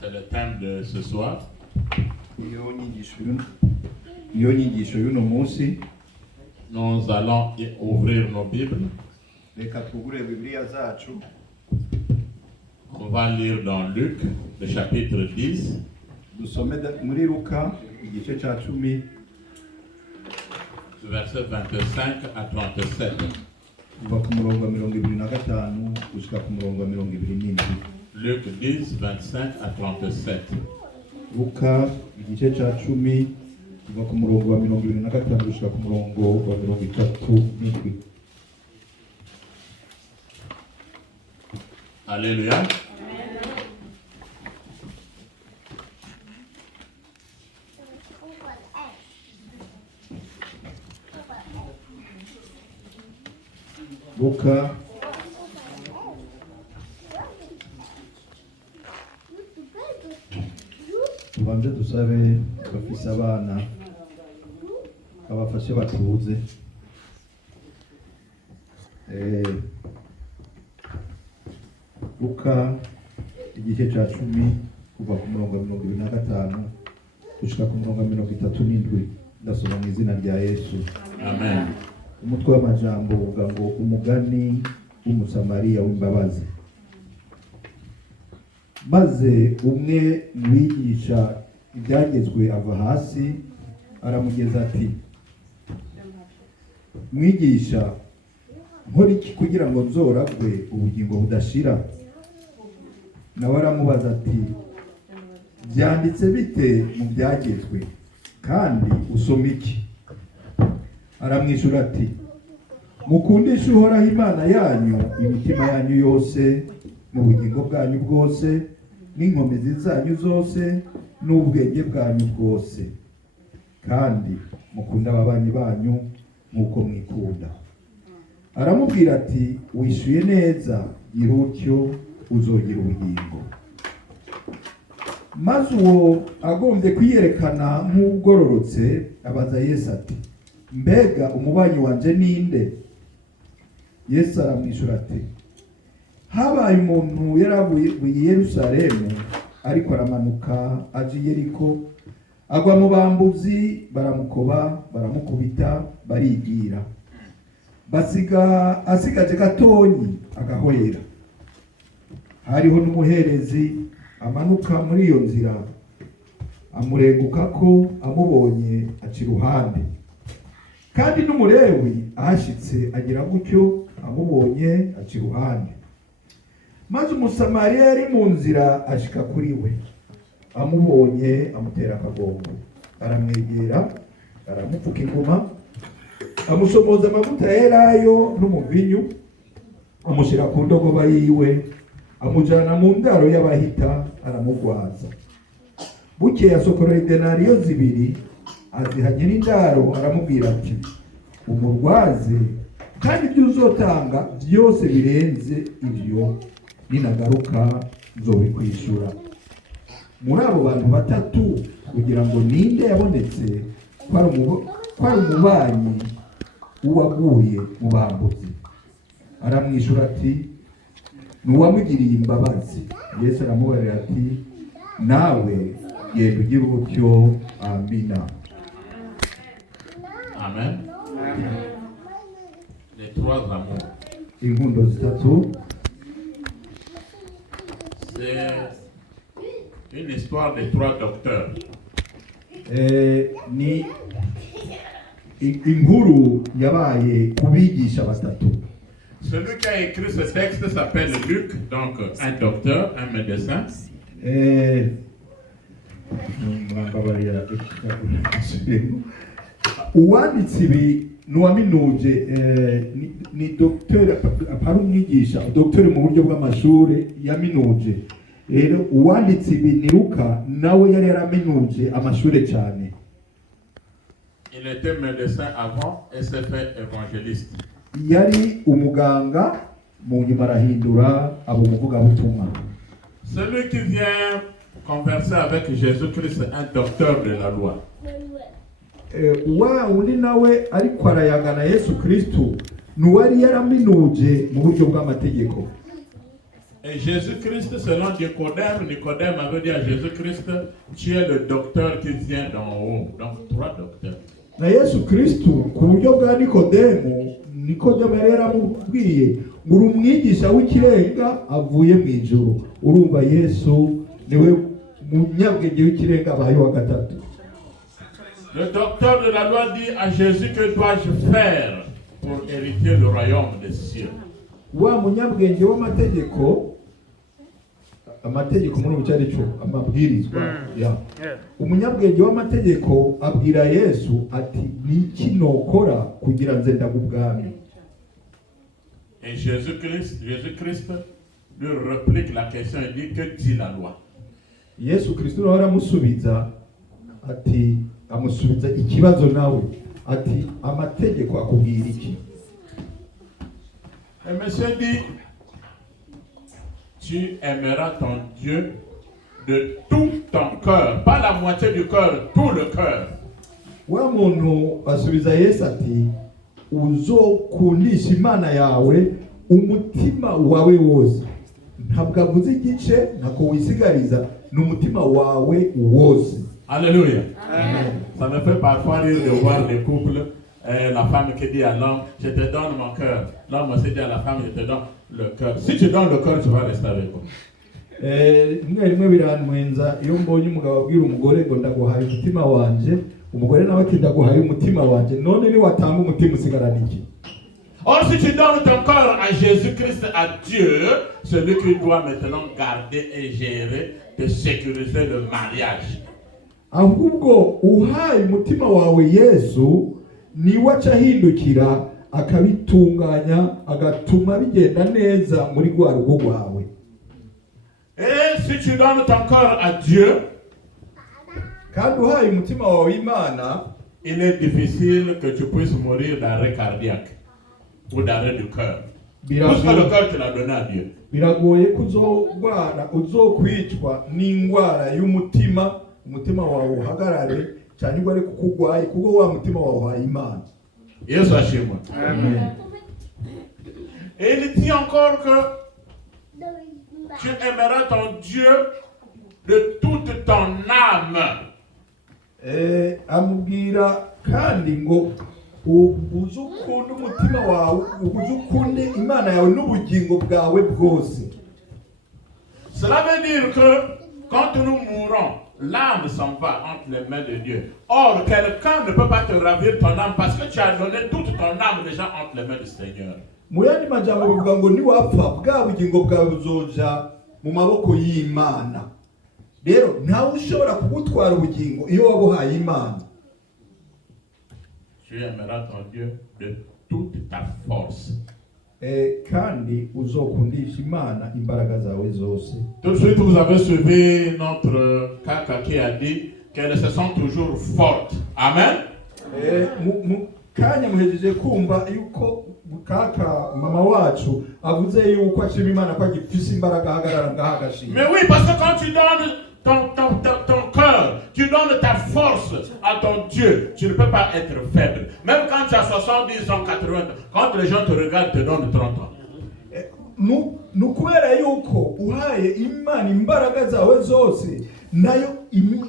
C'est le thème de ce soir. Nous allons ouvrir nos Bibles. On va lire dans Luc, le chapitre 10. Verset 25 à 37. Luc 10, 25 à 37. Luka igice cya 10 kuva ku murongo wa 25 gushika ku murongo wa 37. Alléluia. Luka tubanze dusabe bafise abana abafashe batuze. Luka igice cya 10 kuva ku murongo wa 25 gushika ku murongo wa 37. Ndasoma mu izina rya Yesu. Amen. Umutwe w'amajambo uvuga ngo umugani w'umusamariya w'imbabazi. Maze umwe mwigisha ibyagezwe ava hasi aramugeza ati, mwigisha, nkora iki kugira ngo nzoragwe ubugingo budashira? Nawe aramubaza ati, byanditse bite mu byagezwe, kandi usoma iki? Aramwishyura ati, mukundishe Uhoraho Imana yanyu imitima yanyu yose, mu bugingo bwanyu bwose, n'inkomezi zanyu zose, n'ubwenge bwanyu bwose, kandi mukunda ababanyi banyu nk'uko mwikunda. Aramubwira ati, wishyuye neza, gira utyo uzogira ubugingo. Maze uwo agombye kwiyerekana nk'ugororotse abaza Yesu ati, mbega umubanyi wanje ninde? Yesu aramwishyura ati, habaye umuntu yaravuye i Yerusalemu, ariko aramanuka aje i Yeriko, agwa mu bambuzi, baramukoba, baramukubita, barigira. Asigaje gatonyi agahoyera. Hariho n'umuherezi amanuka muri iyo nzira, amurenguka ko amubonye aca iruhande. Kandi n'umulewi ahashitse agira gutyo, amubonye aca iruhande. Maze umusamariya yari mu nzira ashika kuri we, amubonye amutera akagongo, aramwegera, aramupfuka inguma, amusomoza amavuta yerayo n'umuvinyu, amushyira ku ndogoba yiwe, amujyana mu ndaro y'abahita, aramugwaza. Bukeye asokorera idenariyo 2, aziha nyir'indaro, aramubwira ati, umurwaze, kandi ibyo uzotanga byose birenze ibyo, ninagaruka nzobikwishyura. Muri abo bantu batatu, kugira ngo ninde yabonetse ko ari umubanyi uwaguye mu bambuzi? Aramwishyura ati, n'uwamugiriye imbabazi. Yesu aramubarira ati, nawe genda ugire utyo. Amina. Amen. Les 3 amours. Inkundo zitatu. C'est une histoire de 3 docteurs. Ni inkuru yabaye kubigisha batatu. Celui qui a écrit ce texte s'appelle Luc, donc un docteur, un médecin. Uwanditse ibi n'uwaminuje ni docteur, ari umwigisha, docteur mu buryo bw'amashuri yaminuje. Rero uwanditse ibi ni Luka, nawe yari yaraminuje amashuri cyane. Il était médecin avant et s'est fait évangéliste. Yari umuganga, mu nyuma arahindura abo muvugabutumwa. Celui qui vient converser avec Jésus-Christ, un docteur de la loi. Wa undi nawe ariko arayagana Yesu Kristo, n'uwari yaraminuje mu buryo bw'amategeko. Et Jésus-Christ, selon Nicodème avait dit à Jésus-Christ, tu es le docteur qui vient d'en haut. Donc, 3 docteurs. na Yesu Kristo ku buryo bwa Nikodemu yari yaramubwiye ngo uri umwigisha w'ikirenga avuye mu ijuru. Urumva Yesu niwe munyabwenge w'ikirenga abaye wa gatatu. Le docteur de la loi dit à Jésus, que dois-je faire pour hériter le royaume des cieux? Wa munyabwenge w'amategeko, amategeko muri ucyari cyo amabwirizwa ya umunyabwenge w'amategeko abwira Yesu ati niki nokora kugira nze ndagubwami. Et Jésus-Christ lui réplique la question et dit, que dit la loi? Yesu Kristo aramusubiza ati amusubiza ikibazo nawe ati amategeko akubwira iki? Et monsieur dit, tu aimeras ton Dieu de tout ton cœur, pas la moitié du cœur, tout le cœur. Wa muntu asubiza Yesu ati uzokundisha Imana yawe umutima wawe wose. Ntabwo avuze igice ntako wisigariza, n'umutima wawe wose. Alléluia. Amen. Ça me fait parfois rire de voir des couples, la femme qui dit à l'homme, je te donne mon cœur. L'homme aussi dit à la femme, je te donne le cœur. Si tu donnes le cœur, tu vas rester avec moi. Rimwe biranwenza iyo mbonye umugabo abwira umugore ngo ndaguhaye umutima wanje, umugore nawe ati ndaguhaye umutima wanje, none ni watanga umutima usigarana iki? Or, si tu donnes ton cœur à Jésus-Christ, à Dieu, celui qui doit maintenant garder et gérer, de sécuriser le mariage. Ahubwo uhaye umutima wawe Yesu niwe acahindukira akabitunganya agatuma bigenda neza muri rwa rugo rwawe. Et si tu donnes ton cœur à Dieu, kandi uhaye umutima wawe Imana, il est difficile que tu puisses mourir d'arrêt cardiaque ou d'arrêt du cœur. Parce que le cœur, tu l'as donné à Dieu. Biragoye uzokwicwa n'ingwara y'umutima, umutima wawe uhagarare cyane ngo ari kukugwaye kuko wa mutima wawe uhaye Imana. Yesu ashimwe. Amen. Et il dit encore que tu aimeras ton Dieu de toute ton âme. Amubwira kandi ngo uzukunde umutima wawe, uzukunde Imana yawe n'ubugingo bwawe bwose. Cela veut dire que quand nous mourons, l'âme s'en va entre les mains de Dieu. Or, quelqu'un ne peut pas te ravir ton âme parce que tu as donné toute ton âme déjà entre les mains du Seigneur. Mu yandi majambo bivuga ngo niwapfa bwa bugingo bwawe buzoja mu maboko y'Imana. Rero ntawe ushobora kugutwara ubugingo iyo wabuhaye Imana. Tu aimeras ton Dieu de toute ta force. Kandi uzokundisha Imana imbaraga zawe zose. Tout de suite, vous avez suivi notre Kaka qui a dit qu'elles se sont toujours fortes. Amen. Kanya muhejeje kumva yuko Kaka mama wacu avuze yuko ashima Imana ko agifise imbaraga ahagarara ngahagashima. Mais oui, parce que quand tu donnes ton cœur, tu donnes ta force à ton Dieu, tu ne peux pas être faible. Même quand tu as 70 ans, 80 ans, quand les gens te regardent, te donnent 30 ans. Nukubera yuko uhaye Imana imbaraga zawe zose, nayo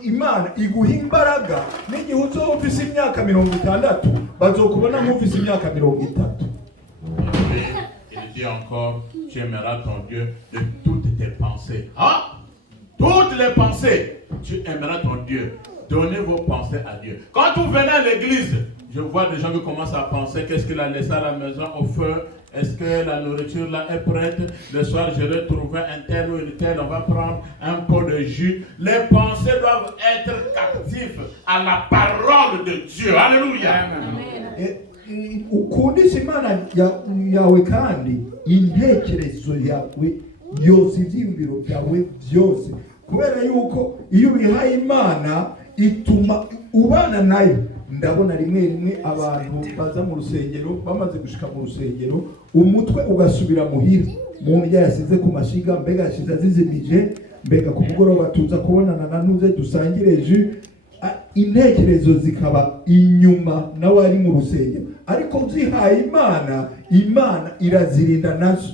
Imana iguha imbaraga n'igihe uzoba ufise imyaka 60 bazokubona nk'ufise imyaka 30. Il dit encore, tu aimeras ton Dieu de toutes tes pensées. Ah! Toutes les pensées, tu aimeras ton Dieu. Donnez vos pensées à Dieu. Quand vous venez à l'église, je vois des gens qui commencent à penser qu'est-ce qu'il a laissé à la maison au feu. Est-ce que la nourriture là est prête? Le soir, je vais trouver un tel ou une telle. On va prendre un pot de jus. Les pensées doivent être captives à la parole de Dieu. Alléluia. Ukundisha Imana yawe kandi intekerezo yawe yose, ivyiyumviro byawe byose, kubera yuko iyo bihaye Imana ituma ubana nayo. Ndabona rimwe abantu baza mu rusengero, bamaze gushika mu rusengero umutwe ugasubira muhira, mu ndya yasize ku mashiga, mbega yashize azizimije, mbega ku mugoroba tuza kubonana na ntuze dusangire jus, intekerezo zikaba inyuma nawe ari mu rusengero. Ariko zihaye Imana, Imana irazirinda nazo.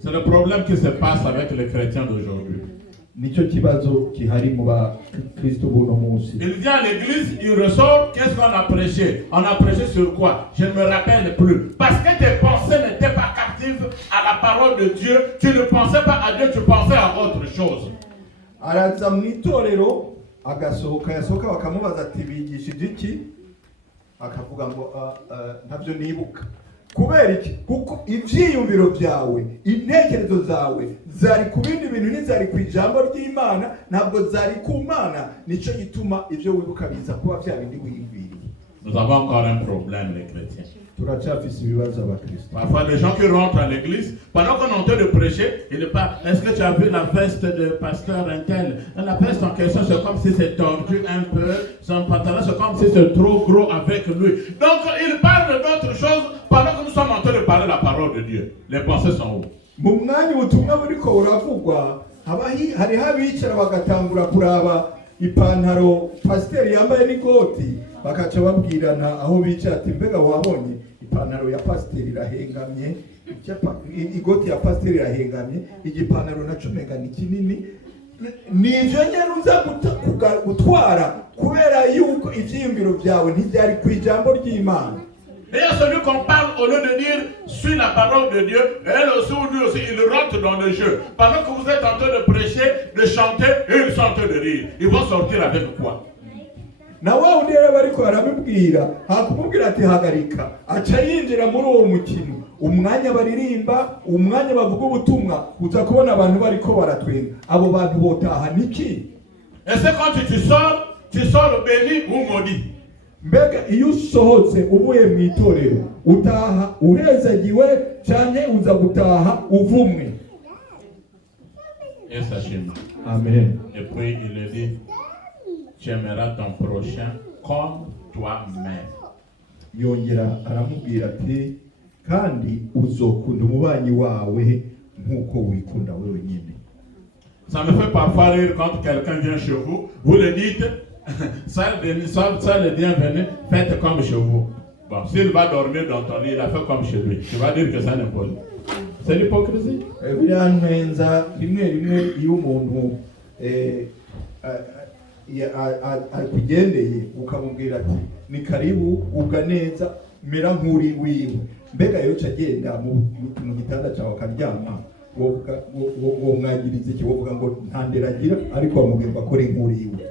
C'est le problème qui se passe avec les chrétiens d'aujourd'hui. nicyo kibazo gihari mu bakristo buno munsi. Il vient à l'église, il ressort, qu'est-ce qu'on a prêché? On a prêché sur quoi? Je ne me rappelle plus. Parce que tes pensées n'étaient pas captives à la parole de Dieu, tu ne pensais pas à Dieu, tu pensais à autre chose. Araza mu itorero agasohoka yasohoka bakamubaza ati bigishije iki, akavuga ngo ntabyo nibuka. Kubera iki? Kuko ivyiyumviro byawe, intekerezo zawe zari ku bindi bintu, ntizari ku ijambo ry'Imana, ntabwo zari ku Mana. Nico gituma ivyo wibuka biza kuba vya bindi wiyumviriye. Nous avons encore un problème, les chrétiens. Turacafise ibibazo abakristo. Parfois, les gens qui rentrent à l'église, pendant qu'on est en train de prêcher, ils ne parlent. Est-ce que tu as vu la veste de pasteur Intel? La veste en question, c'est comme si c'est tordu un peu. Son pantalon, c'est comme si c'est trop gros avec lui. Donc, il parle d'autre chose pendant que nous sommes en train de parler la parole de Dieu. Les pensées sont où? Mu mwanya ubutumwa buriko buravugwa, hariho abicara bagatangura kuraba ipantaro pasiteri yambaye n'ikoti, bakaca babwirana aho bicara ati mbega wabonye ipantaro ya pasiteri irahengamye, igoti ya pasiteri irahengamye, igipantaro naco mega ni kinini. Nivyo nyene uza gutwara kubera yuko ivyiyumviro vyawe ntivyari ku ijambo ry'Imana. Et à celui qu'on parle, au lieu de dire suis la parole de Dieu, elle aussi, lui aussi, il rentre dans le jeu. Pendant que vous êtes en train de prêcher, de chanter, ils sont en train de rire. Ils vont sortir avec quoi? Na wa undi rero bariko barabibwira, hakumubwira ati hagarika, aca yinjira muri uwo mukino. Umwanya baririmba, umwanya bavuga ubutumwa, uza kubona abantu bariko baratwenga. Abo bantu botaha niki? Et c'est quand tu sors béni ou maudit. Mbega iyo usohotse uvuye mu itorero utaha uhezagiwe cyane uza gutaha uvumwe. Et sachez-moi. Amen. Et puis il le dit, tu aimeras ton prochain comme toi-même. Yongera aramubwira ati kandi uzokunda umubanyi wawe nkuko wikunda wewe nyine. Ça me fait parfois rire quand quelqu'un vient chez vous, vous le dites, ça le bienvenu, faites comme chez vous. Bon, s'il va dormir dans ton lit, il a fait comme chez lui. Tu vas dire que ça n'est pas lui. C'est l'hypocrisie. Biranenza rimwe iyo umuntu akugendeye ukamubwira ati ni karibu ubwa neza mera nkuri wiwe, mbega yo cagenda mu gitanda cyawe akaryama wo mwagiriza iki, wovuga ngo ntanderagira, ariko wamubwirwa ko ari nkuri wiwe.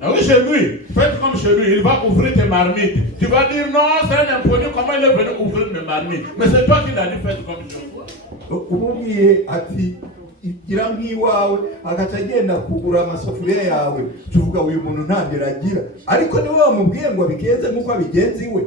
Ah oui, chez lui, faites comme chez lui, il va ouvrir tes marmites. Tu vas dire non, c'est un impoli, comment il est venu ouvrir mes marmites? Mais c'est toi qui l'as dit, faites comme chez vous. Umubwiye ati igira nk'iwawe, agaca agenda kugura amasafuriya yawe, tuvuga uyu muntu ntanderagira, ariko niwe wamubwiye ngo abigenze nk'uko abigenza iwe.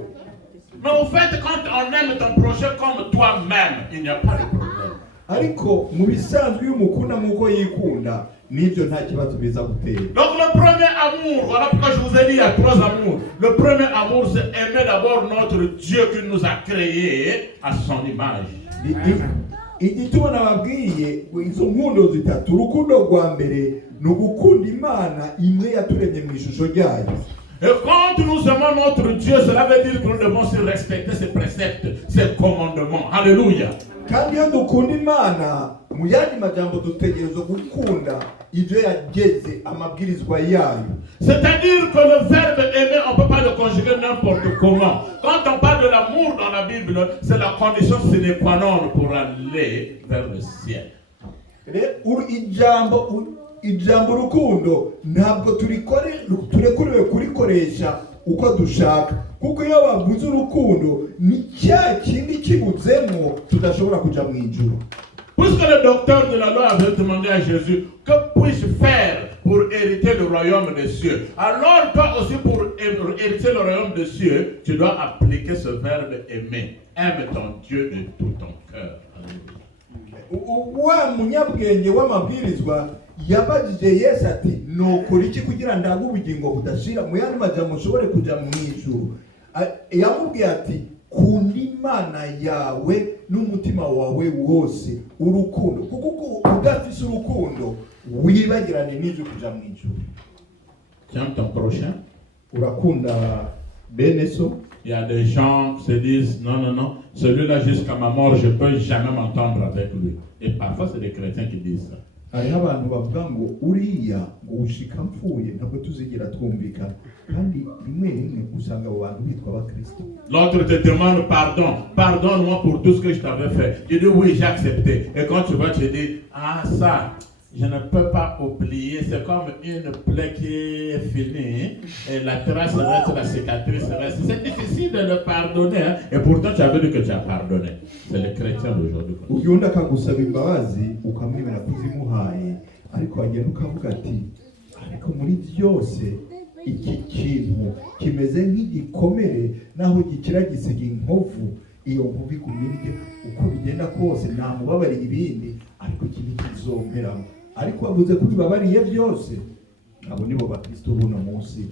Mais au fait, quand on aime ton prochain comme toi-même, il n'y a pas de problème. Ariko mu bisanzwe iyo umukunda nk'uko yikunda, nibyo nta kibazo biza gutera. Donc le premier amour, voilà pourquoi je vous ai dit il y a 3 amours. Le premier amour, c'est aimer d'abord notre Dieu qui nous a créés à son image. Igituma nababwiye izo nkundo zitatu, urukundo rwa mbere ni ugukunda Imana imwe yaturemye mu ishusho ryayo. Et quand nous aimons notre Dieu, cela veut dire que nous devons se respecter ses préceptes, ses commandements. Alléluia. Kandi iyo dukunda Imana, mu yandi majambo dutegerezwa gukunda ibyo yageze amabwirizwa yayo. C'est-à-dire que le verbe aimer, on ne peut pas le conjuguer n'importe comment. Quand on parle de l'amour dans la Bible, c'est la condition sine qua non pour aller vers le ciel. Ijambo rukundo ntabwo turekuriwe kurikoresha uko dushaka, kuko iyo bavuze urukundo ni cya kindi kibuzemo tudashobora kuja mu ijuru. Puisque le docteur de la loi avait demandé à Jésus, que puis-je faire pour hériter le royaume des cieux? Alors toi aussi, pour hériter le royaume des cieux, tu dois appliquer ce verbe aimer. Aime ton Dieu de tout ton cœur. Wa munyabwenge w'amabwirizwa yabajije Yesu ati nokora iki kugira ndaga ubugingo budashira, mu yandi majambo ushobore kuja mu ijuru. Yamubwiye ati kunda Imana yawe n'umutima wawe wose, urukundo, kuko udafise urukundo wibagirane n'ivyo kuja mu ijuru. Tu aimes ton prochain? Urakunda bene so. Il y a des gens qui se disent, non, celui-là jusqu'à ma mort, je ne peux jamais m'entendre avec lui. Et parfois, c'est des chrétiens qui disent ça. hariho abantu bavuga ngo uriya ngo ushika mpfuye ntabwo tuzigera twumvikana kandi rimwe rimwe usanga abo bantu bitwa abakristo. L'autre te demande pardon, pardonne-moi pour tout ce que je t'avais fait. Tu dis oui, j'ai accepté. Et quand tu vas te dire, ah ça, je ne peux pas oublier, c'est comme une plaie qui est finie, et la trace reste, la cicatrice reste. C'est difficile de le pardonner, hein? Et pourtant tu avais dit que tu as pardonné. C'est les chrétiens d'aujourd'hui. Ugenda akagusaba imbabazi ukamwemera kuzimuhaye ariko wagenda ukavuga ati ariko muri byose iki kintu kimeze nk'igikomere naho gikira gisiga inkovu iyo nkovu igumye uko bigenda kose namubabariye ibindi ariko ikintu kizomperamo ariko wavuze ko bibabariye byose.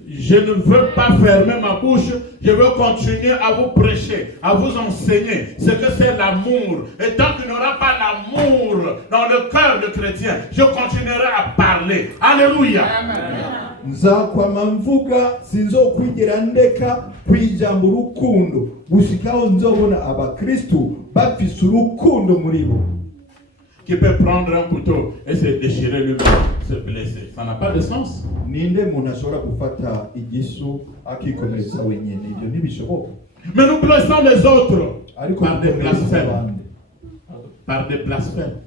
Je ne veux pas fermer ma bouche, je veux continuer à vous prêcher, à vous enseigner ce que c'est l'amour. Et tant qu'il n'y aura pas l'amour dans le cœur de chrétien, je continuerai à parler. Alléluia. Nzakwama mvuga sinzokwigera ndeka kwijambo urukundo gushikaho nzobona abakristo bafise urukundo muri bo. Qui peut prendre un couteau et se déchirer lui-même, se blesser. Ça n'a pas de sens. Ninde muntu ashobora gufata igisu akikomeretsa wenyine ibyo ntibishoboka. Mais nous blessons les autres par des blasphèmes. Par des blasphèmes.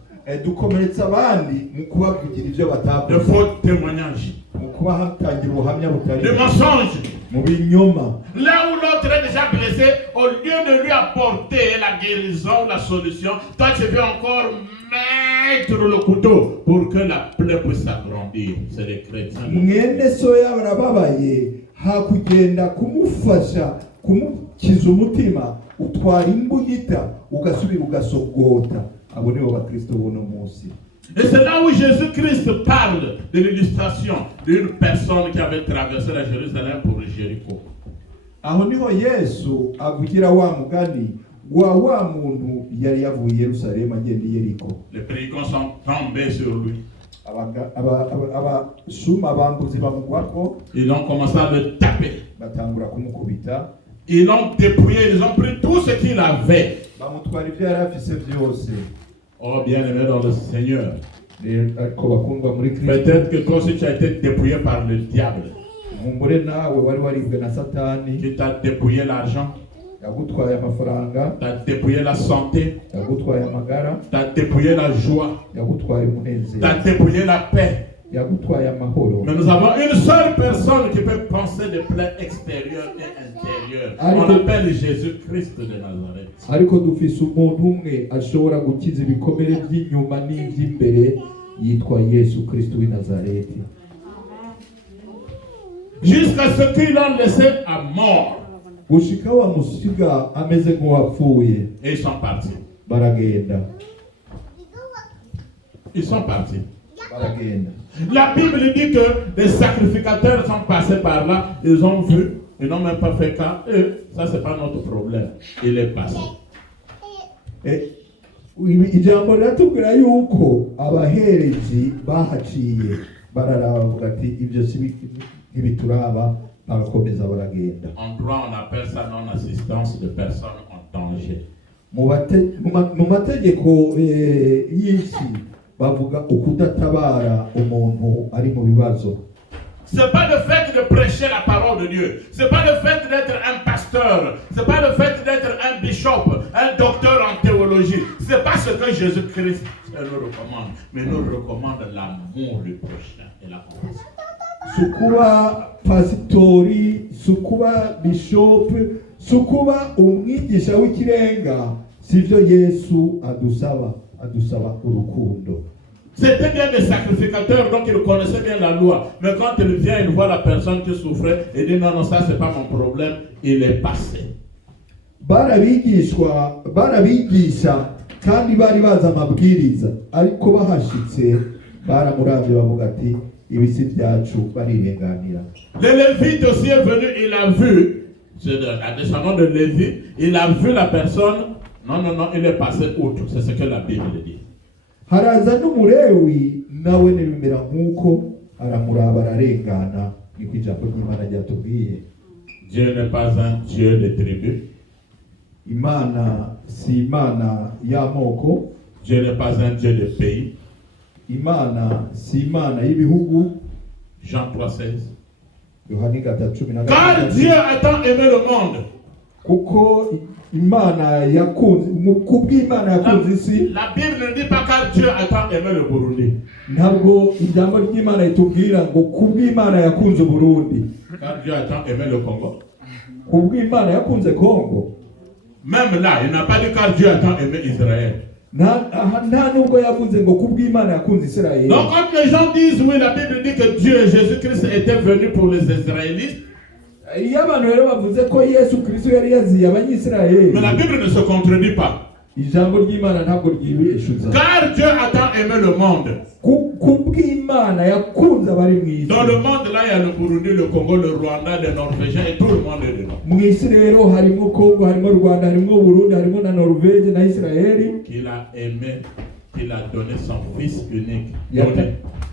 Dukomeretsa abandi mu kubavugira ibyo batavuze. De faux témoignages. Mu kubahatangira ubuhamya butari. De mensonges. Mu binyoma. Là où l'autre est déjà blessé, au lieu de lui apporter la guérison, la solution, toi tu veux encore mettre le couteau pour que la plaie puisse s'agrandir. C'est les chrétiens. Mwene so yabarababaye hakugenda kumufasha kumukiza umutima utwara imbugita ugasubira ugasogota. Abo nibo bakristo bono munsi. Et c'est là où Jésus-Christ parle de l'illustration d'une personne qui avait traversé la Jérusalem pour Jéricho. Aho niho Yesu avugira wa mugani wa muntu yari yavuye Yerusalemu agenda i Yeriko. Les brigands sont tombés sur lui. Abasuma bambuzi bamugwako. Ils ont commencé à le taper. Batangura kumukubita. Ils l'ont dépouillé, ils ont pris tout ce qu'il avait. Bamutwara ibyo yari afise byose. Oh bien-aimé dans le Seigneur. Peut-être que toi aussi tu as été dépouillé par le diable. Qui t'a dépouillé l'argent. T'as dépouillé la santé. T'as dépouillé la joie. T'as dépouillé la paix. Mais nous avons une seule personne qui peut penser des plaies extérieures et intérieures. On l'appelle Jésus-Christ de Nazareth. Ariko dufise umuntu umwe ashobora gukiza ibikomere by'inyuma n'iby'imbere yitwa Yesu Kristo w'i Nazareti. Jusqu'à ce qu'ils l'ont laissé à mort. Gushika wa musiga ameze nk'uwapfuye. Et ils sont partis. Baragenda. Ils sont partis. Baragenda. La Bible dit que les sacrificateurs sont passés par là, ils ont vu, ils n'ont même pas fait cas, et ça c'est pas notre problème. Il est passé. Ijambo riratubwira yuko abaherezi bahaciye bararavuga ati ibyo si ibituraba barakomeza baragenda. En droit on appelle ça non-assistance de personnes en danger. Mu mategeko y'isi bavuga ukudatabara umuntu ari mu bibazo. C'est pas le fait de prêcher la parole de Dieu. C'est pas le fait d'être un pasteur. C'est pas le fait d'être un bishop, un docteur en théologie. C'est pas ce que Jésus-Christ nous recommande. Mais nous recommande l'amour du prochain et la compassion. Sukuba pastori, sukuba bishop, sukuba umwigisha w'ikirenga. Sivyo Yesu adusaba urukundo. C'était bien des sacrificateurs, donc ils connaissaient bien la loi. Mais quand il vient, il voit la personne qui souffrait, il dit non, ça c'est pas mon problème, il est passé. Barabigisha kandi bari bazi amabwiriza ariko bahashitse baramuravye bavuga ati ibisi byacu barirenganira. Le Lévite aussi est venu, il a vu, c'est la descendance de Lévi, il a vu la personne, non, il est passé outre, c'est ce que la Bible dit. Haraza n'umurewi nawe nebimera nkuko aramuraba ararengana niko ijambo ry'Imana ryatubwiye. Dieu n'est pas un Dieu de tribus. Imana si imana y'amoko, Dieu n'est pas un Dieu de pays. Imana si imana y'ibihugu. Jean 3,16. Yohani 10:16. Car Dieu a tant aimé le monde. Kuko Imana yakunze, kubw'Imana yakunze isi. La Bible ne dit pas car Dieu a tant aimé le Burundi. Ntabwo ijambo ry'Imana itubwira ngo kubw'Imana yakunze Burundi. Car Dieu a tant aimé le Congo. Kubw'Imana yakunze Congo. Même là, il n'a pas dit car Dieu a tant aimé Israël. Nta nubwo yavuze ngo kubw'Imana yakunze Israël. Donc quand les gens disent oui, la Bible dit que Dieu, Jésus-Christ était venu pour les Israélites. Iyo abantu rero bavuze ko Yesu Kristo yari yaziye abanyisirayeli, Mais la Bible ne se contredit pas. ijambo ry'Imana ntabwo ryibeshuza. Car Dieu a tant aimé le monde. Kubw'Imana yakunze abari mu isi. Dans le monde là, il y a le Burundi, le Congo, le Rwanda, le Norvégien et tout le monde est dedans. Mu isi rero harimo Congo, harimo Rwanda, harimo Burundi, harimo na Norvège na Israeli. Qu'il a aimé, qu'il a donné son fils unique.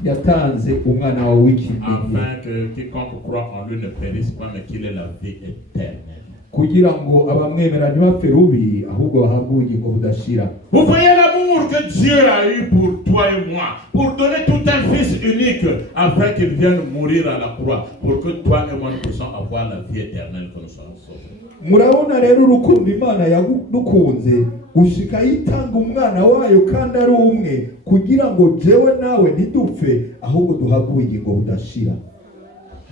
Yatanze umwana wawe w'ikinege, Afin que quiconque croit en lui ne périsse pas, mais qu'il ait la vie éternelle. kugira ngo abamwemera ntibapfe rubi, ahubwo bahabwe ubugingo budashira. Vous voyez l'amour que Dieu a eu pour toi et moi, pour donner tout un fils unique, afin qu'il vienne mourir à la croix, pour que toi et moi nous puissions avoir la vie éternelle que nous sommes sauvés. Murabona rero urukundo Imana yadukunze gushika yitanga umwana wayo kandi ari umwe, kugira ngo jewe nawe ntidupfe, ahubwo duhabwe ubugingo budashira.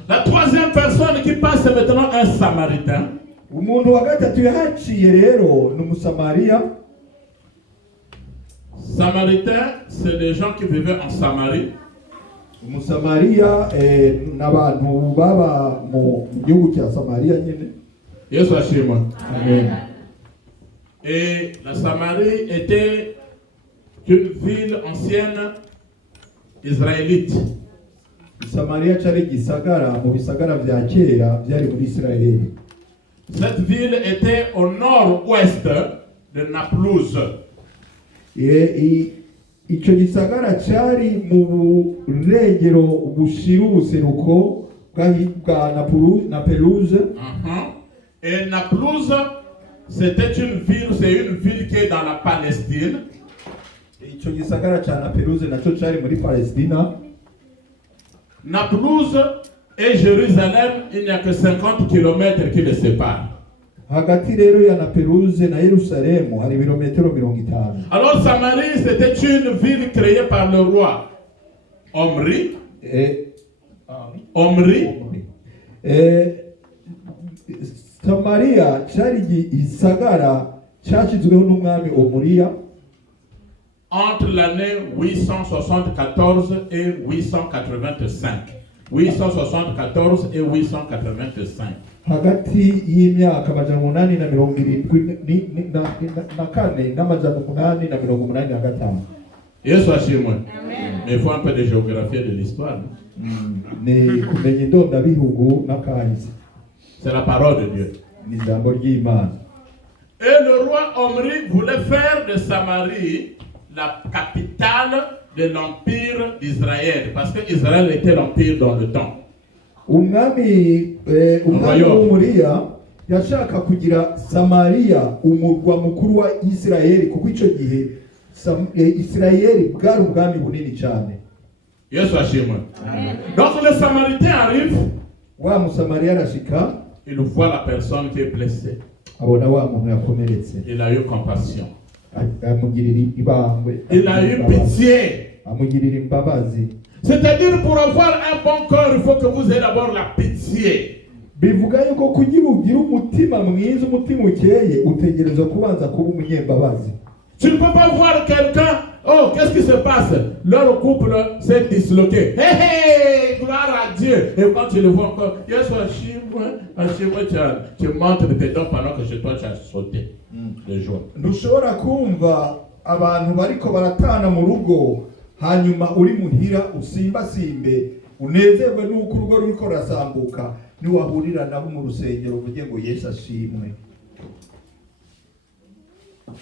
La troisième personne qui passe maintenant, un Samaritain. Umuntu wa gatatu yahaciye rero ni Umusamariya. Samaritain, c'est des gens qui vivaient en Samarie. Umusamariya n'abantu baba mu gihugu cya Samariya nyine. Yesu ashimwe. Amen. Et la Samarie était une ville ancienne israélite. Samariya cyari gisagara mu bisagara bya kera byari muri Israeli. Cette ville était au nord-ouest de Naplouse. Icyo gisagara cyari mu burengero bushira ubuseruko bwa Naplouse. Et Naplouse, c'était une ville, c'est une ville qui est dans la Palestine. Icyo gisagara cya Naplouse nacyo cyari muri Palestina. Naplouse et Jérusalem, il n'y a que 50 km qui les séparent. Hagati rero ya Naplouse na Yerusalemu hari ibirometero 50. Alors Samarie, c'était une ville créée par le roi Omri. Samaria cyari isagara cyashyizweho n'umwami Omuriya entre l'année 874 et 885. 874 et 885. Hagati y'imyaka 874 n'amajana 885. Yesu ashimwe. Mais il faut un peu de géographie et de l'histoire. Ne kumenya indondabihugu n'akahise. C'est la parole de Dieu. Ni ijambo ry'Imana. Et le roi Omri voulait faire de Samarie la capitale de l'empire d'Israël, parce que Israël était l'empire dans le temps. Umwami w'Umuriya yashaka kugira Samariya umurwa mukuru wa Isirayeli, kuko icyo gihe Isirayeli bwari ubwami bunini cyane. Yesu ashimwe. Donc le Samaritain arrive, wa Musamariya arashika, il voit la personne qui est blessée. Abona wa muntu yakomeretse. Il a eu compassion. Il a eu pitié. C'est-à-dire pour avoir un bon cœur, il faut que vous ayez d'abord la pitié. Bivuga yuko kugira ugira umutima mwiza, umutima ukeye, utegereza kubanza kuba umunyembabazi. Tu ne peux pas voir quelqu'un, oh, qu'est-ce qui se passe? Leur couple s'est disloqué. Hé hé, gloire à Dieu. Et quand tu le vois encore, tu montres tes dents pendant que chez toi tu as sauté de joie. Ntushobora kumva abantu bariko baratana mu rugo, hanyuma uri muhira usimbasimbe, unezerwe n'uko urugo ruriko rasambuka, niwahurira nabo mu rusengero uvuge ngo Yesu ashimwe.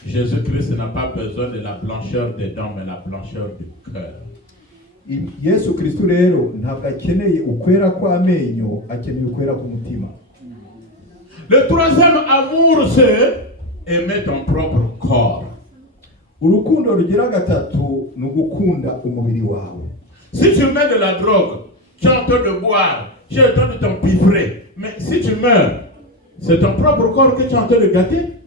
Jésus-Christ n'a pas besoin de la blancheur des dents, mais la blancheur du cœur. Yesu Kristo rero ntabwo akeneye ukwera kw'amenyo, akeneye ukwera k'umutima. Le troisième amour, c'est aimer ton propre corps. Urukundo rugira gatatu ni ugukunda umubiri wawe. Si tu mets de la drogue, tu es en train de boire, tu es en train de t'empiffrer, mais si tu meurs, c'est ton propre corps que tu es en train de gâter.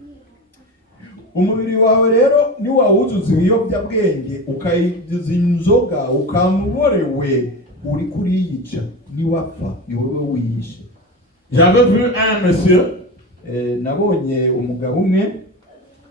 Umubiri wawe rero ni wawuzuza ibiyobyabwenge ukayigiza inzoga ukamuborewe uri kuriyica niwapfa ni wowe wiyishe. J'avais vu un monsieur, nabonye umugabo umwe,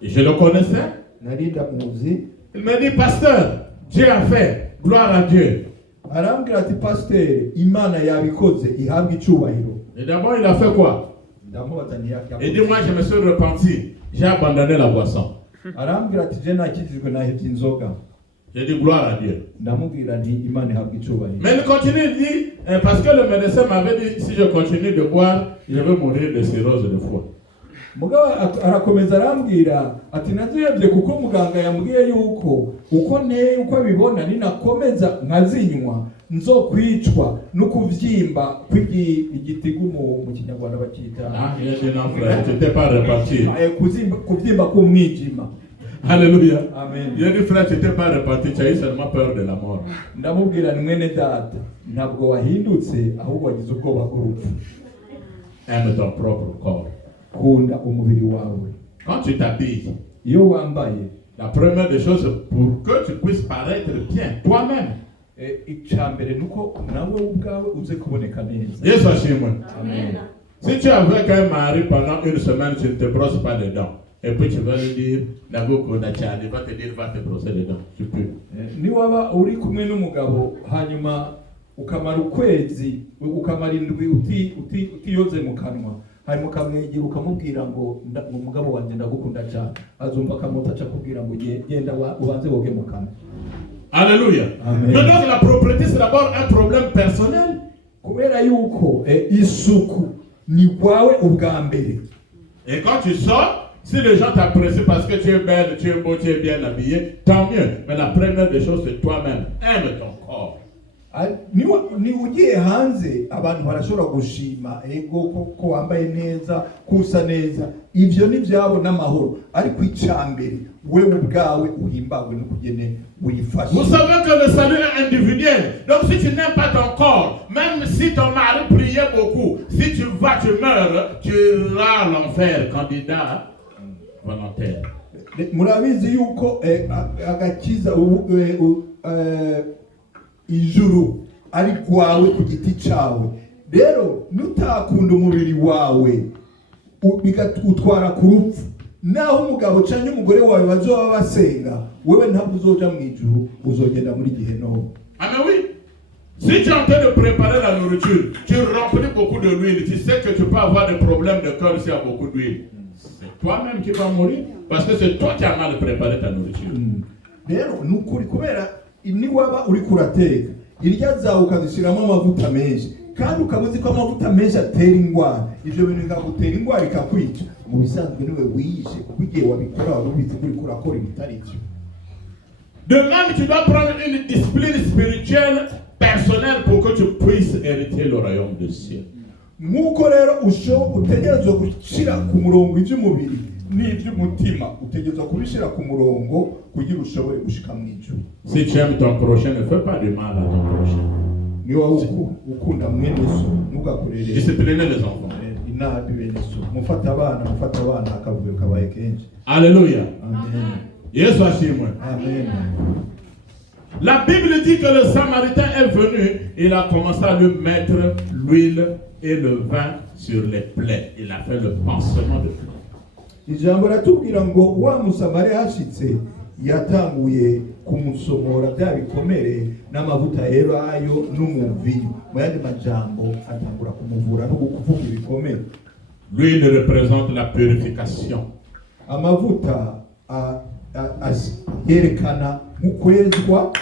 je le connaissais, nari ndamuzi. il me dit, pasteur, Dieu a fait, gloire à Dieu. Arambwira ati pasteur, Imana yabikoze ihabwe icyubahiro. Et d'abord il a fait quoi? Ndamubaza nti Il dit, moi je me suis repenti, j'ai abandonné la boisson. Arambwira ati je nakijijwe nahevye inzoga. J'ai dit gloire à Dieu. Ndamubwira nti Imana ihabwe icyubahiro. Mais il continue, il dit, parce que le médecin m'avait dit, si je continue de boire, je vais mourir de cirrhose de foie. Mugabo arakomeza arambwira ati naziyevye kuko muganga yambwiye yuko uko abibona ninakomeza nkazinywa nzokwicwa no kuvyimba kw'igitigu mu Kinyarwanda bakita. Ah, il a dit non frère, tu t'es pas reparti. Kuvyimba k'umwijima. Alléluia. Amen. Il a dit frère, tu t'es pas reparti, tu as eu seulement peur de la mort. Ndamubwira ni mwene data ntabwo wahindutse ahubwo wagize ubwoba bw'urupfu. Aime ton propre corps. Kunda umubiri wawe. Quand tu t'habilles, Iyo wambaye, la première des choses pour que tu puisses paraître bien toi-même. Icyambere nuko nawe ubwawe uze kuboneka neza. Yesu ashimwe. Amen. Si tu es avec un mari pendant une semaine, tu ne te brosses pas les dents. Et puis tu vas lui dire, Nabucco Nachani, va te dire, va te brosser les dents. Tu peux. Ni waba uri kumwe n'umugabo hanyuma ukamara ukwezi ukamara indwi utiyoze mu kanwa hanyuma ukamwegera ukamubwira ngo umugabo wanjye ndagukunda cyane azumva akamota aca kubwira ngo genda ubanze woge mu kanwa. Alléluia. Amen. Mais donc la propreté c'est d'abord un problème personnel. Kubera yuko isuku ni kwawe ubwa mbere. Et quand tu sors, si les gens t'apprécient parce que tu es belle, tu es beau, tu es bien habillé, tant mieux. Mais la première des choses, c'est toi-même. Aime ton corps. Ni ugiye hanze abantu barashobora gushima ego ko wambaye neza kusa neza ivyo ni byabo n'amahoro ariko icambere wewe ubwawe uhimbagwe no kugene wifashe. Vous savez que le salut est individuel. Donc si tu n'aimes pas ton corps, même si ton mari priait beaucoup, si tu vas, tu meurs, tu iras à l'enfer, candidat volontaire. Murabizi yuko agakiza ijuru ari kwawe ku giti cawe. Rero nutakunda umubiri wawe utwara ku rupfu. Naho umugabo canke umugore wawe bazoba basenga, wewe ntabwo uzoja mu ijuru, uzogenda muri Gehinomu. Ah mais oui. Si tu es en train de préparer la nourriture, tu remplis beaucoup de l'huile, tu sais que tu peux avoir des problèmes de cœur s'il y a beaucoup d'huile. C'est toi-même qui vas mourir parce que c'est toi qui as mal préparé ta nourriture. Rero nukuri kubera ni waba uri kurateka irya zawe ukazishiramo amavuta menshi kandi ukabuzi ko amavuta menshi atera ingwara, ivyo bintu bikagutera ingwara ikakwica. Mu bisanzwe niwe wiyishe kuko igihe wabikora warubizi kuri kurakora ibitari byo. De même, tu dois prendre une discipline spirituelle personnelle pour que tu puisses hériter le royaume des cieux. Nk'uko rero utegerezwa gushira ku murongo iby'umubiri n'iby'umutima, utegerezwa kubishira ku murongo kugira ushobore gushika mu ijuru. Si tu aimes ton prochain, ne fais pas du mal à ton prochain. Ni wowe ukunda mwene so ntugakorere. Disciplinez les enfants. Inabi bene so mufata abana akavuyo kabaye kenshi. Alléluia. Amen. Yesu ashimwe. Amen. La Bible dit que le Samaritain est venu, il a commencé à lui mettre l'huile et le vin sur les plaies. Il a fait le pansement de plaies. Ijambo ratubwira ngo wa musamari hashitse yatanguye kumusomora bya bikomere n'amavuta yero ayo n'umuvinyo. Mu yandi majambo atangura kumuvura no kuvuga ibikomere. L'huile représente la purification. Amavuta yerekana mukwezwa.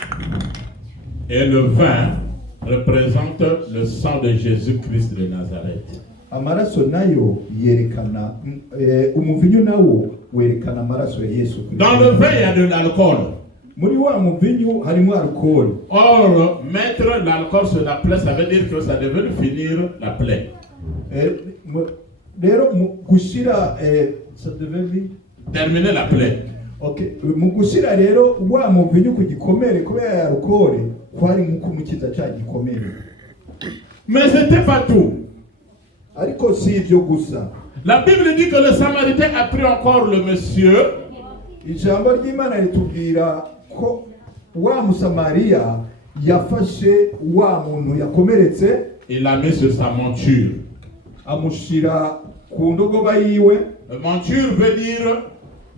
Et le vin représente le sang de Jésus-Christ de Nazareth. Amaraso nayo yerekana umuvinyo nawo werekana amaraso ya Yesu Kristo. Dans le vin il y a de l'alcool. Muri wa muvinyo harimo alcool. Or mettre l'alcool sur la plaie ça veut dire que ça devait finir la plaie. rero mu gushira ça devait dire terminer la plaie. okay mu gushira rero wa muvinyu ku gikomere kubera ya rukore kwari nko kumukiza cya gikomere. Mais c'était pas tout. Ariko si ibyo gusa. La Bible dit que le Samaritain a pris encore le monsieur. Ijambo ry'Imana ritubwira ko wa Musamariya yafashe wa muntu yakomeretse, Il l'a mis sur sa monture. amushira ku ndogoba yiwe. Monture veut dire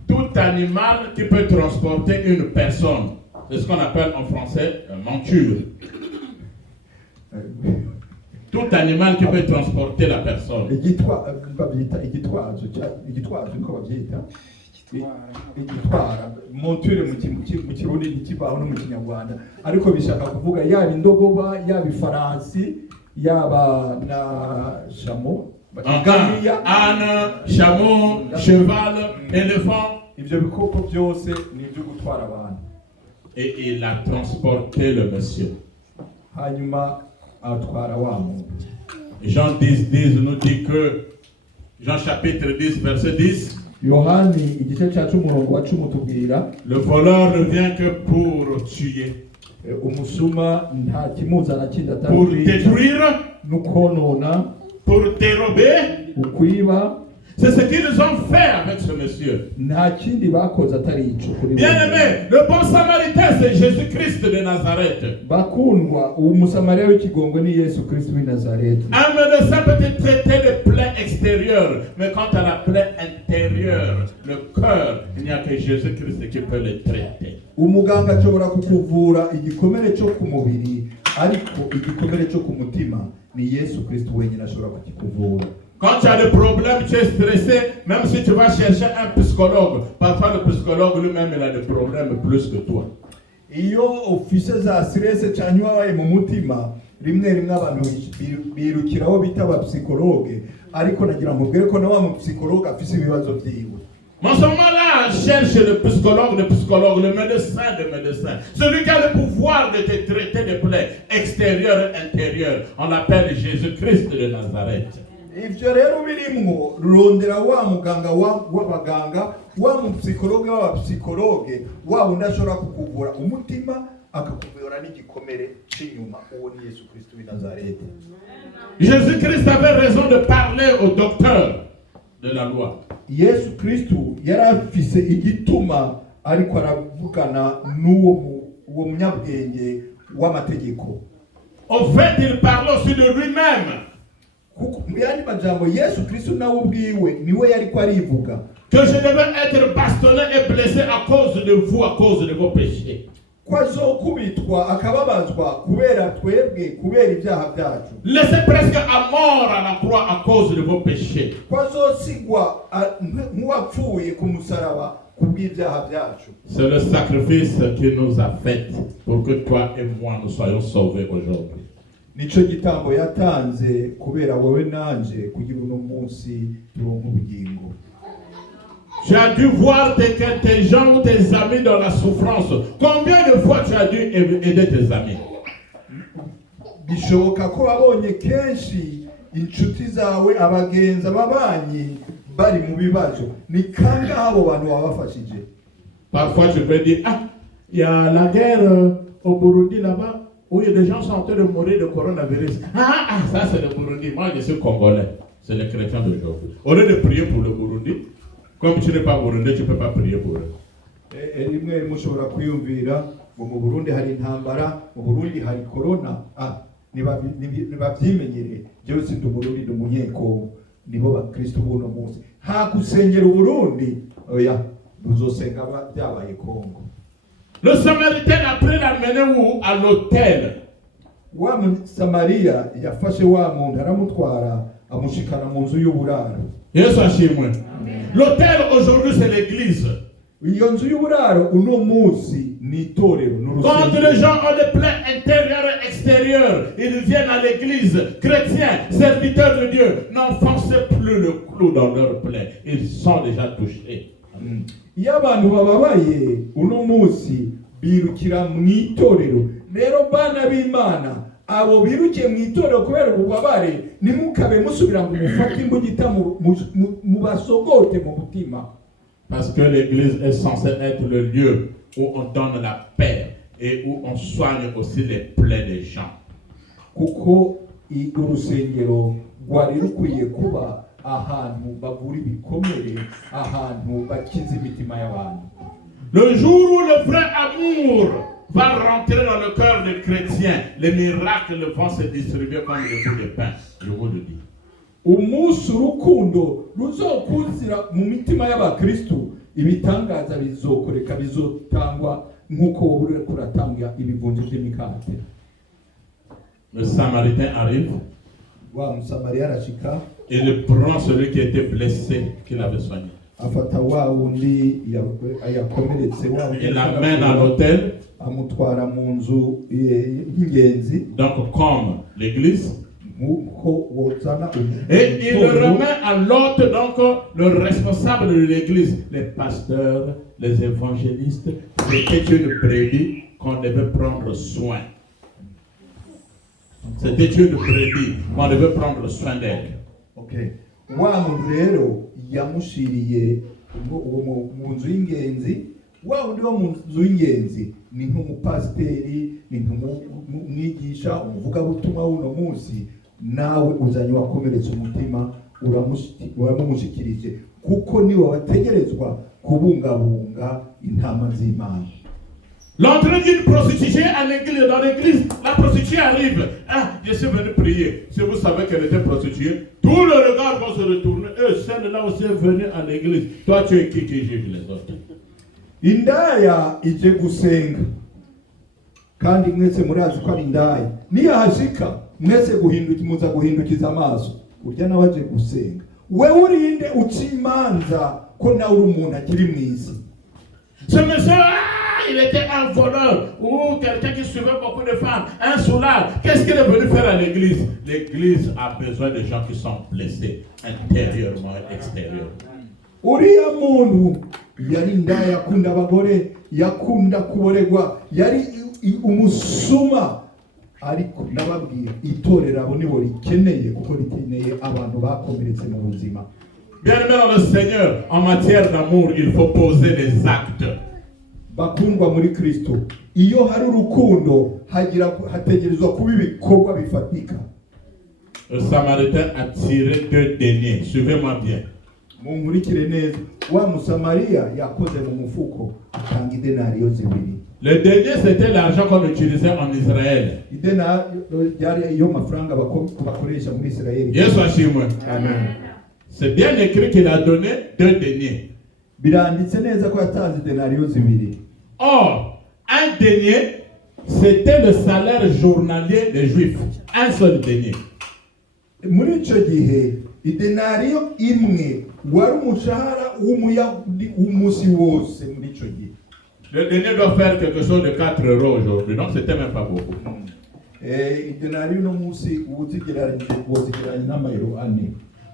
tout animal qui peut transporter une personne. C'est ce qu'on appelle en français monture. Tout animal qui peut transporter la personne. Igitwazo ko babyita igitwara monture mu kirundi ntikibaho no mu kinyarwanda, ariko bishaka kuvuga yaba indogoba, yaba ifaransi, yaba na chameau, âne, chameau, cheval, éléphant. Ibyo bikoko byose ni ibyo gutwara abantu. Et il a transporté le monsieur. Hanyuma atwara wa muntu. Jean 10 nous dit que, Jean chapitre 10 verset 10, Yohani igice cya 10 tubwira, le voleur ne vient que pour tuer, umusuma nta kimuzana kindi pour atari détruire, n'ukonona, pour dérober. ukwiba. C'est ce qu'ils ont fait avec ce monsieur. Nta kindi bakoze atari ico kuri Bien aimé, le bon samaritain c'est Jésus-Christ de Nazareth. bakundwa. Uwo musamariya w'ikigongo ni Yesu Kristo w'i Nazareti. Un médecin peut te traiter de plaie extérieure, mais quant à la plaie intérieure, le cœur, il n'y a que Jésus-Christ qui peut le traiter. Umuganga ashobora kukuvura igikomere cyo ku mubiri, ariko igikomere cyo ku mutima ni Yesu Kristo wenyine ashobora kukikuvura. Quand tu as des problèmes, tu es stressé, même si tu vas chercher un psychologue, parfois le psychologue lui-même il a des problèmes plus que toi. Iyo ufise za stress cyane wabaye mu mutima, rimwe abantu birukiraho bita abapsikologe, ariko nagira ngo mbwire ko na wa mupsikologe afise ibibazo byiwe. En ce moment-là, cherche le psychologue, le médecin. Celui qui a le pouvoir de te traiter de plaies extérieures et intérieures. On l'appelle Jésus-Christ de Nazareth. Ivyo rero birimwo rurondera wa muganga w'abaganga, wa mupsikologe w'abapsikologe, wa wundi ashobora kukuvura umutima akakuvura n'igikomere cy'inyuma. Uwo ni Yesu Kristo w'i Nazareti. Jésus-Christ avait raison de parler au docteur de la loi. Yesu Kristo yari afise igituma ariko aravugana n'uwo munyabwenge w'amategeko. Au fait, il parle aussi de lui-même. Muyandi majambo Yesu Kristo nawe ubwiwe niwe yariko arivuga Que je devais être bastonné et blessé à cause de vous, à cause de vos péchés. Ko azokubitwa akababazwa kubera twebwe, kubera ibyaha byacu. Laissé presque à mort à la croix à cause de vos péchés. Ko azosigwa nk'uwapfuye ku musaraba kubw'ibyaha byacu. C'est le sacrifice qu'il nous a fait pour que toi et moi nous soyons sauvés aujourd'hui. Nico gitambo yatanze kubera wewe nanje kugira uno munsi turonke ubugingo. Tu as dû voir tes gens ou tes amis dans la souffrance. Combien de fois tu as dû aider tes amis? Bishoboka ko wabonye kenshi inshuti zawe, abagenzi, ababanyi bari mu bibazo. Ni kangahe abo bantu wabafashije? Parfois tu peux dire, ah, il y a la guerre au Burundi là-bas, où des gens sont en train de mourir de coronavirus. Ça c'est le Burundi. Moi je suis congolais. C'est les chrétiens d'aujourd'hui. Au lieu de prier pour le Burundi, comme tu n'es pas burundais, tu ne peux pas prier pour eux. Rimwe mushobora kwiyumvira ngo mu Burundi hari intambara, mu Burundi hari corona. Nibavyimenyere. Jewe sindi Burundi, ndi umunyekongo. Nibo bakristo buno munsi. Ha kusengera Burundi, oya, uzosenga byabaye Kongo. Le Samaritain a pris l'amener où? À l'hôtel. Wa Samariya yafashe wa muntu aramutwara amushikana mu nzu y'uburaro. Yesu ashimwe. L'hôtel aujourd'hui c'est l'église. Iyo nzu y'uburaro uno munsi ni itorero n'urusengero. Quand les gens ont des plaies intérieures et extérieures, ils viennent à l'église. Chrétiens, serviteurs de Dieu, n'enfoncez plus le clou dans leurs plaies. Ils sont déjà touchés. Iyo abantu bababaye uno munsi birukira mu itorero. Rero bana b'Imana abo birukiye mu itorero kubera ububabare nimukabe musubira ngo mufate imbugita mu basogote mu mutima. Parce que l'église est censée être le lieu où on donne la paix et où on soigne aussi les plaies des gens. Kuko urusengero rwari rukwiye kuba ahantu bavura ibikomere, ahantu bakiza imitima y'abantu. Le jour où le vrai amour va rentrer dans le cœur des chrétiens, les miracles vont se distribuer comme le bout de pain, je vous le dis. Umunsi urukundo ruzokuzira mu mitima y'abakristo, ibitangaza bizokoreka, bizotangwa nk'uko wowe kuratanga ibivunje by'imikate. Le Samaritain arrive. Wa Musamariya arashika. Il prend celui qui était blessé, qu'il avait soigné. Afata wa wundi yakomeretse wa wundi. Il l'amène à l'hôtel. Amutwara mu nzu y'ingenzi. Donc comme l'église. Et il remet à l'hôte, donc le responsable de l'église, les pasteurs, les évangélistes. C'était une brebis qu'on devait prendre soin. C'était une brebis qu'on devait prendre soin d'elle. Okay. Wa muntu rero yamushiriye mu nzu y'ingenzi. Wa wundi wo mu nzu y'ingenzi ni nk'umupasiteri, ni nk'umwigisha, umuvugabutumwa w'uno munsi. Nawe uzanye wakomeretse umutima uramumushyikirije kuko niwe wategerezwa kubungabunga intama z'Imana. L'entrée d'une prostituée à l'église, dans l'église, la prostituée arrive. Ah, je suis venu prier. Si vous savez qu'elle était prostituée, tout le regard va se retourner. Et celle-là aussi est venue à l'église. Toi, tu es qui juge les autres? Indaya ije gusenga. Kandi mwese murazi ko ari indaya. Niyahashika mwese muza guhindukiza amaso. Urya nawe aje gusenga. Wewe urinde ucimanza ko nawe uri umuntu akiri mwisi. Ce monsieur, il était un voleur ou quelqu'un qui suivait beaucoup de femmes, un soulard. Qu'est-ce qu'il est venu faire à l'église? L'église a besoin de gens qui sont blessés intérieurement et extérieurement. Uriya muntu yari indaya, yakunda abagore, yakunda kuboregwa, yari umusuma. Ariko nababwiye itorero abo nibo rikeneye kuko rikeneye abantu bakomeretse mu buzima. Bien-aimés dans le Seigneur, en matière d'amour, il faut poser des actes. Bakundwa muri Kristo, iyo hari urukundo hategerezwa kuba ibikorwa bifatika. Le Samaritain a tiré 2 deniers. Suivez-moi bien. Munkurikire neza. Wa Musamariya yakoze mu mufuko atanga idenariyo zibiri. Le denier, c'était l'argent qu'on utilisait en Israël. Amen. C'est bien écrit qu'il a donné 2 deniers. Or, un denier, c'était le salaire journalier des Juifs. Un seul denier. Muri ico gihe idenariyo imwe wari umushahara w'umusi wose muri ico gihe. Le denier doit faire quelque chose de 4 € aujourd'hui, donc c'était même pas beaucoup.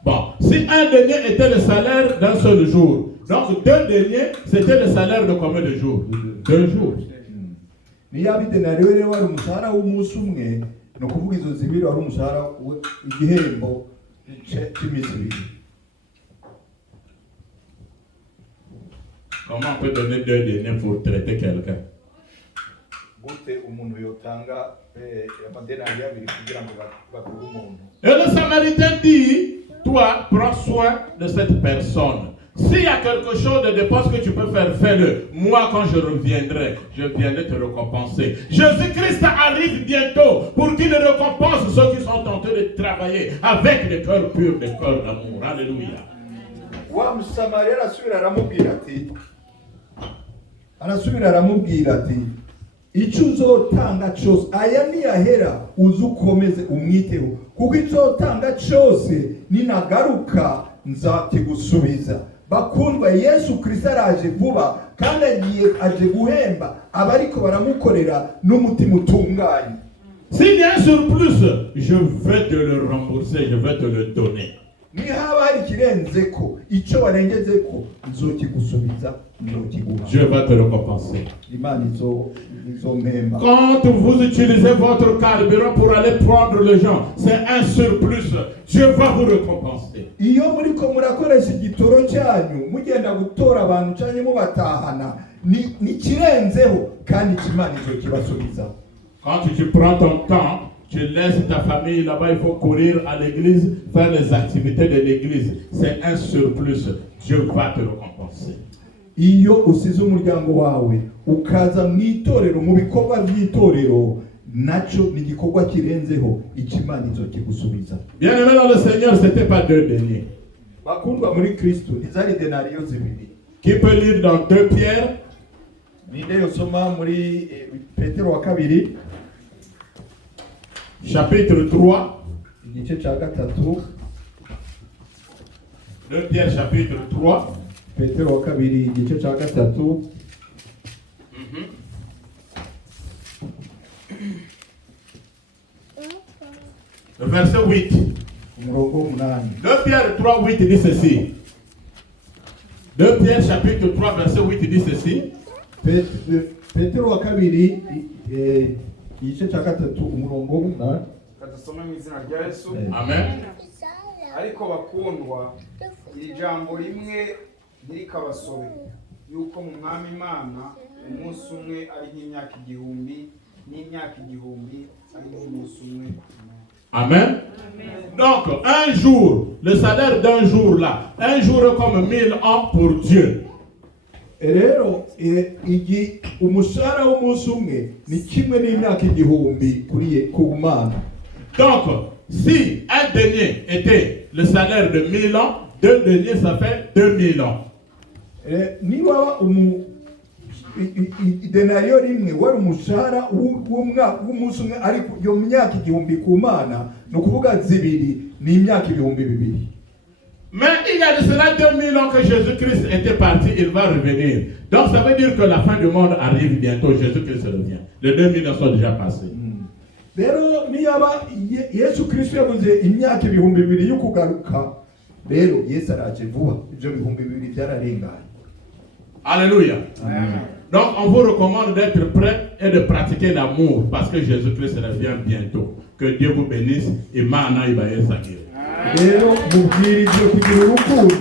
Bon, si un denier était le salaire d'un seul jour, donc 2 deniers, c'était le salaire de combien de jours? 2 jours. Comment on peut donner 2 deniers pour traiter quelqu'un? Et le Samaritain dit, toi, prends soin de cette personne. S'il y a quelque chose de dépense que tu peux faire, fais-le. Moi, quand je viendrai te récompenser. Jésus-Christ arrive bientôt pour qu'il récompense ceux qui sont tentés de travailler avec des cœurs purs, des cœurs d'amour. Alléluia. Arasubira aramubwira ati icyo uzotanga cyose aya niyahera uzukomeze umwiteho kuko icyo uzotanga cyose ninagaruka nzakigusubiza. Bakundwa, Yesu Kristo araje vuba kandi aje guhemba abariko baramukorera n'umutima utunganye. S'il y a un surplus, je vais te le rembourser, je vais te le donner. nihaba hari ikirenzeko icyo warengezeko nzokigusubiza nzokiguha. Dieu va te récompenser. Imana izompemba. Quand vous utilisez votre carburant pour aller prendre les gens, c'est un surplus. Dieu va vous récompenser. Iyo muriko murakoresha igitoro cyanyu mugenda gutora abantu cyane mubatahana ni kirenzeho kandi Imana izokibasubiza. Quand tu prends ton temps, tu laisses ta famille là-bas, il faut courir à l'église, faire les activités de l'église. C'est un surplus. Dieu va te récompenser. Iyo usize umuryango wawe ukaza mu itorero mu bikorwa by'itorero naco ni igikorwa kirenzeho Imana izokigusubiza. Bien aimé dans le Seigneur, c'était pas 2 deniers. Bakundwa muri Kristo izari denariyo zibiri. Qui peut lire dans 2 Pierre? Ninde yosoma muri Petero wa kabiri Chapitre 3. igice cya gatatu. 2 Pierre chapitre 3. Petero wa kabiri igice cya gatatu. Verset 8. Umurongo 8. 2 Pierre 3, 8 dit ceci. 2 Pierre chapitre 3, verset 8 dit ceci. Petero wa kabiri igice cya gatatu umurongo 8. Kadusome mu izina rya Yesu. Amen. Ariko bakundwa, iri jambo rimwe ntirikabasobe, yuko mu mwami Imana umunsi umwe ari nk'imyaka igihumbi, n'imyaka igihumbi ari nk'umunsi umwe. Amen. Donc, un jour, le salaire d'un jour là, un jour est comme 1000 ans pour Dieu. Rero umushahara w'umunsi umwe ni kimwe n'imyaka igihumbi ku Mana. Donc, si un denier était le salaire de 1000 ans, 2 deniers, ça fait 2000 ans. Niba denariyo rimwe wari umushahara w'umunsi umwe ariko iyo myaka igihumbi ku Mana ni ukuvuga zibiri ni imyaka ibihumbi bibiri. Mais il y a de cela 2000 ans que Jésus-Christ était parti, il va revenir. Donc ça veut dire que la fin du monde arrive bientôt, Jésus-Christ revient. Les 2000 ans sont déjà passés. Rero niyaba Yesu Kristo yavuze imyaka ibihumbi bibiri yo kugaruka, rero Yesu araje vuba, ibyo bihumbi bibiri byararenganye. Alléluia. Amen. Donc on vous recommande d'être prêt et de pratiquer l'amour parce que Jésus-Christ revient bientôt. Que Dieu vous bénisse. Imana ibaye sakire. Rero mubwirize kugira urukundo.